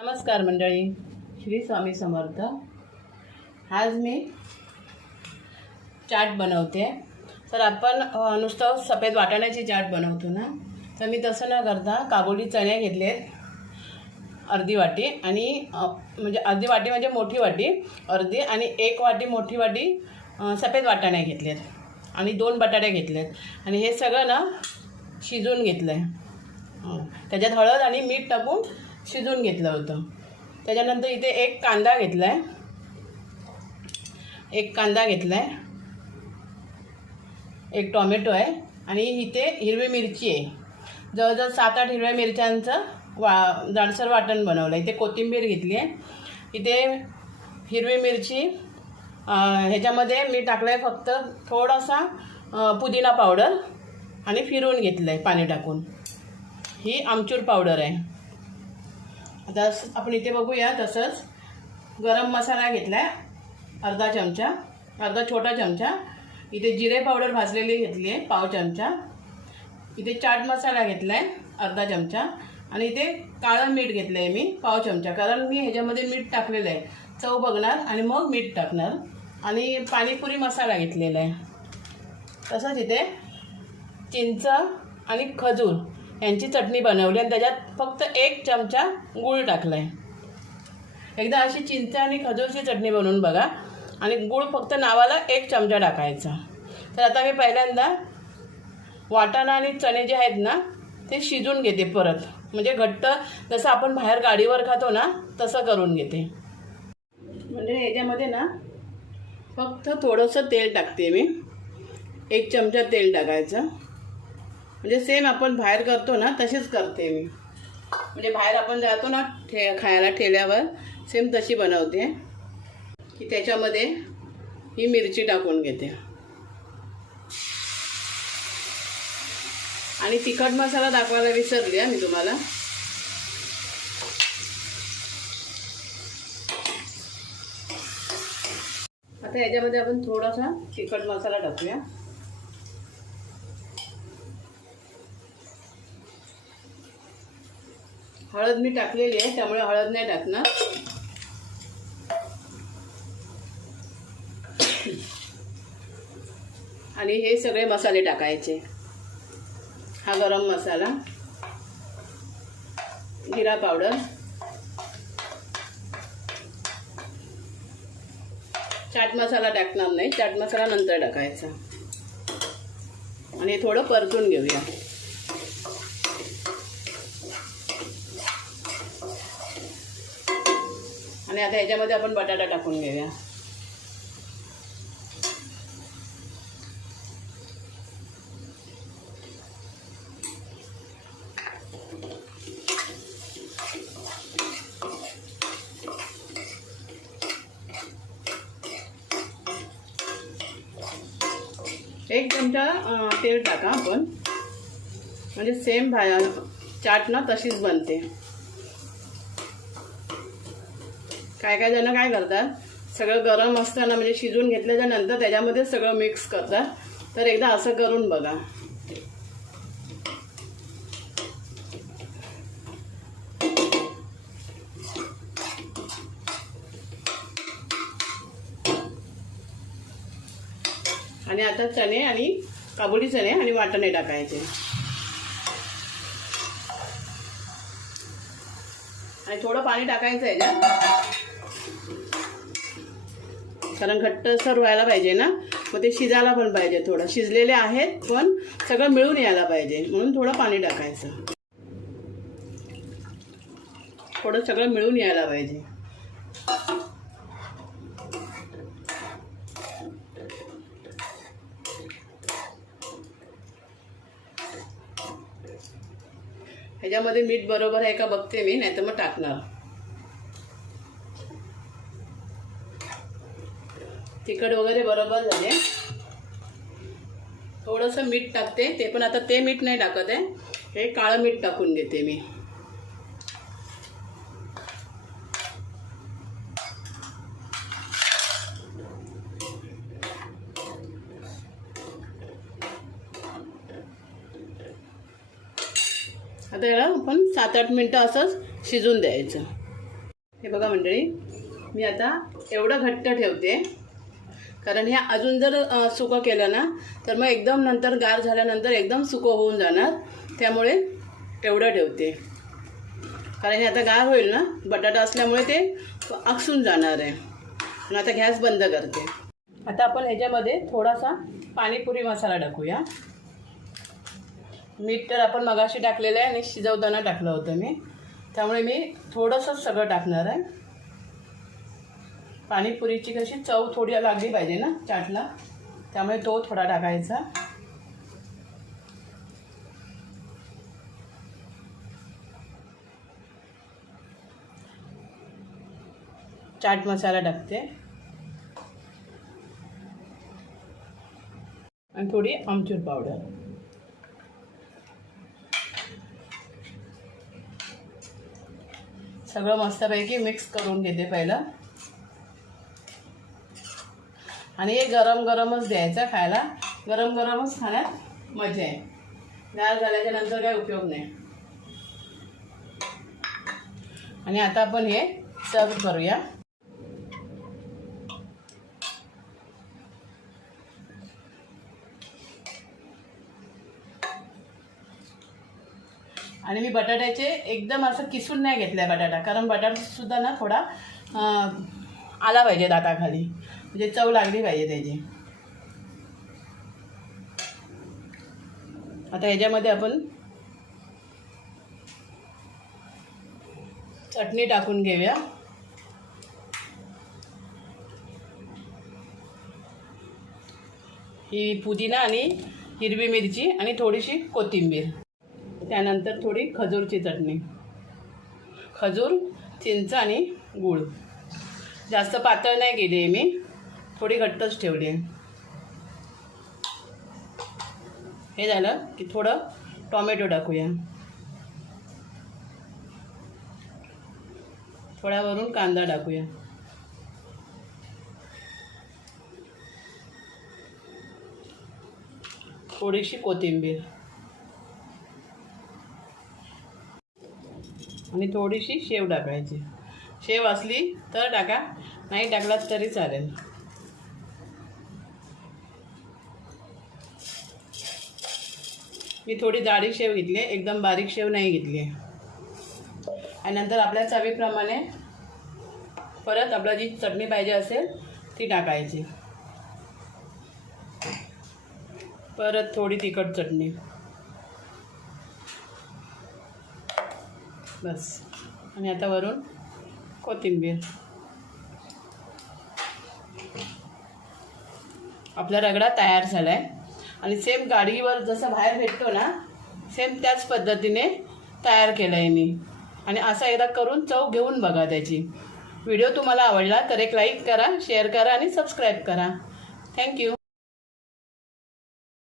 नमस्कार मंडळी श्री स्वामी समर्थ. आज मी चाट बनवते. तर आपण नुसतं सफेद वाटाण्याची चाट बनवतो ना? तर मी तसं न करता काबुली चणे घेतले अर्धी वाटी आणि म्हणजे अर्धी वाटी म्हणजे मोठी वाटी अर्धी आणि एक वाटी मोठी वाटी सफेद वाटाणे घेतलेत आणि दोन बटाटे घेतलेत. आणि हे सगळं ना शिजवून घेतलं आहे त्याच्यात हळद आणि मीठ टाकून शिजवून घेतलं होतं. त्याच्यानंतर इथे एक कांदा घेतला आहे एक कांदा घेतला आहे एक टॉमॅटो आहे आणि इथे हिरवी मिरची आहे. जवळजवळ सात आठ हिरव्या मिरच्यांचं वा जाडसर वाटण बनवलं आहे इथे कोथिंबीर घेतली आहे. इथे हिरवी मिरची ह्याच्यामध्ये मी टाकलं आहे फक्त थोडासा पुदिना पावडर आणि फिरवून घेतलं आहे पाणी टाकून. ही आमचूर पावडर आहे. आता आपण इथे बघूया तसंच गरम मसाला घेतला आहे अर्धा चमचा अर्धा छोटा चमचा. इथे जिरे पावडर भाजलेली घेतली आहे पाव चमचा. इथे चाट मसाला घेतला आहे अर्धा चमचा. आणि इथे काळं मीठ घेतलं आहे मी पाव चमचा. कारण मी ह्याच्यामध्ये मीठ टाकलेलं आहे. चव बघणार आणि मग मीठ टाकणार. आणि पाणीपुरी मसाला घेतलेला आहे. तसंच इथे चिंच आणि खजूर. यांची चटणी बनवली आणि त्याच्यात फक्त एक चमचा गूळ टाकला आहे एकदा अशी चिंच आणि खजूरची चटणी बनवून बघा. आणि गूळ फक्त नावाला एक चमचा टाकायचा. तर आता मी पहिल्यांदा वाटाणा आणि चणे जे आहेत ना ते शिजून घेते परत. म्हणजे घट्ट जसं आपण बाहेर गाडीवर खातो ना तसं करून घेते. म्हणजे ह्याच्यामध्ये ना फक्त थोडंसं तेल टाकते मी. एक चमचा तेल टाकायचं. म्हणजे सेम आपण बाहेर करतो ना तशीच करते मी. म्हणजे बाहेर आपण जातो ना ठे खायला ठेल्यावर सेम तशी बनवते. की त्याच्यामध्ये ही मिरची टाकून घेते. आणि तिखट मसाला दाखवायला विसरली मी तुम्हाला. आता याच्यामध्ये आपण थोडासा तिखट मसाला टाकूया. हळद मी टाकलेली आहे त्यामुळे हळद नाही टाकणार. आणि हे सगळे मसाले टाकायचे. हा गरम मसाला. जिरा पावडर. चाट मसाला टाकणार नाही चाट मसाला नंतर टाकायचा. आणि हे थोडं परतून घेऊया. आणि आता ह्याच्यामध्ये आपण बटाटा टाकून घेऊया. एक चमचा तेल टाका आपण. म्हणजे सेम भाया चाट ना तशीच बनते. काय काय जण काय करतात? सगळं गरम असताना म्हणजे शिजून घेतल्याच्या नंतर त्याच्यामध्ये सगळं मिक्स करतात. तर एकदा असं करून बघा. आणि आता चणे आणि काबुली चणे आणि वाटणे टाकायचे. आणि थोडं पाणी टाकायचं आहे कारण घट्टसर व्हायला पाहिजे ना? मग ते शिजायला पण पाहिजे थोडं. शिजलेले आहेत पण सगळं मिळून यायला पाहिजे. म्हणून थोडं पाणी टाकायचं. थोडं सगळं मिळून यायला पाहिजे. ह्याच्यामध्ये मीठ बरोबर आहे का बघते मी नाही तर मग टाकणार. तिखट वगैरे बरोबर झाले. थोडंसं मीठ टाकते. ते पण आता ते मीठ नाही टाकत आहे. हे काळं मीठ टाकून घेते मी. आता याला आपण सात आठ मिनटं असंच शिजून द्यायचं. हे बघा मंडळी मी आता एवढं घट्ट ठेवते. कारण हे अजून जर सुकं केलं ना तर मग एकदम नंतर गार झाल्यानंतर एकदम सुकं होऊन जाणार. त्यामुळे एवढं ठेवते. कारण हे आता गार होईल ना बटाटा असल्यामुळे ते आकसून जाणार आहे. आणि आता गॅस बंद करते. आता आपण ह्याच्यामध्ये थोडासा पाणीपुरी मसाला टाकूया. मीठ तर आपण मगाशी टाकलेलं आहे आणि शिजवताना टाकलं होतं मी. त्यामुळे मी थोडंसंच सगळं टाकणार आहे. पाणीपुरीची कशी चव थोडी लागली पाहिजे ना चाटला. त्यामुळे तो थोडा टाकायचा. चाट मसाला टाकते. आणि थोडी आमचूर पावडर. सगळं मस्तपैकी मिक्स करून घेते पहिलं. आणि हे गरम गरमच द्यायचं खायला. गरम गरमच खाण्यात मजा आहे. गार झाल्याच्यानंतर काही उपयोग नाही. आणि आता आपण हे सर्व करूया. आणि मी बटाट्याचे एकदम असं किसून नाही घेतलं आहे बटाटा कारण बटाटासुद्धा ना थोडा आला पाहिजे दाताखाली. म्हणजे चव लागली पाहिजे त्याची. आता ह्याच्यामध्ये आपण चटणी टाकून घेऊया. ही पुदिना आणि हिरवी मिरची आणि थोडीशी कोथिंबीर. त्यानंतर थोडी खजूरची चटणी. खजूर चिंच आणि गूळ. जास्त पातळ नाही केली आहे मी. थोडी घट्टच ठेवली आहे. हे झालं की थोडं टॉमॅटो टाकूया. थोड्यावरून कांदा टाकूया. थोडीशी कोथिंबीर. आणि थोडीशी शेव टाकायची. शेव असली तर टाका. नाही टाकलात तरी चालेल. मी थोडी जाडी शेव घेतली आहे एकदम बारीक शेव नाही घेतली. आहे आणि नंतर आपल्या चवीप्रमाणे परत आपला जी चटणी पाहिजे असेल ती टाकायची. परत थोडी तिखट चटणी. बस. आणि आता वरून कोथिंबीर. आपला रगडा तयार झाला आहे आणि सेम गाडीवर जसं बाहेर भेटतो ना सेम त्याच पद्धतीने तयार केलं आहे मी. आणि असा एकदा करून चव घेऊन बघा त्याची. व्हिडिओ तुम्हाला आवडला तर एक लाईक करा शेअर करा आणि सबस्क्राईब करा. थँक्यू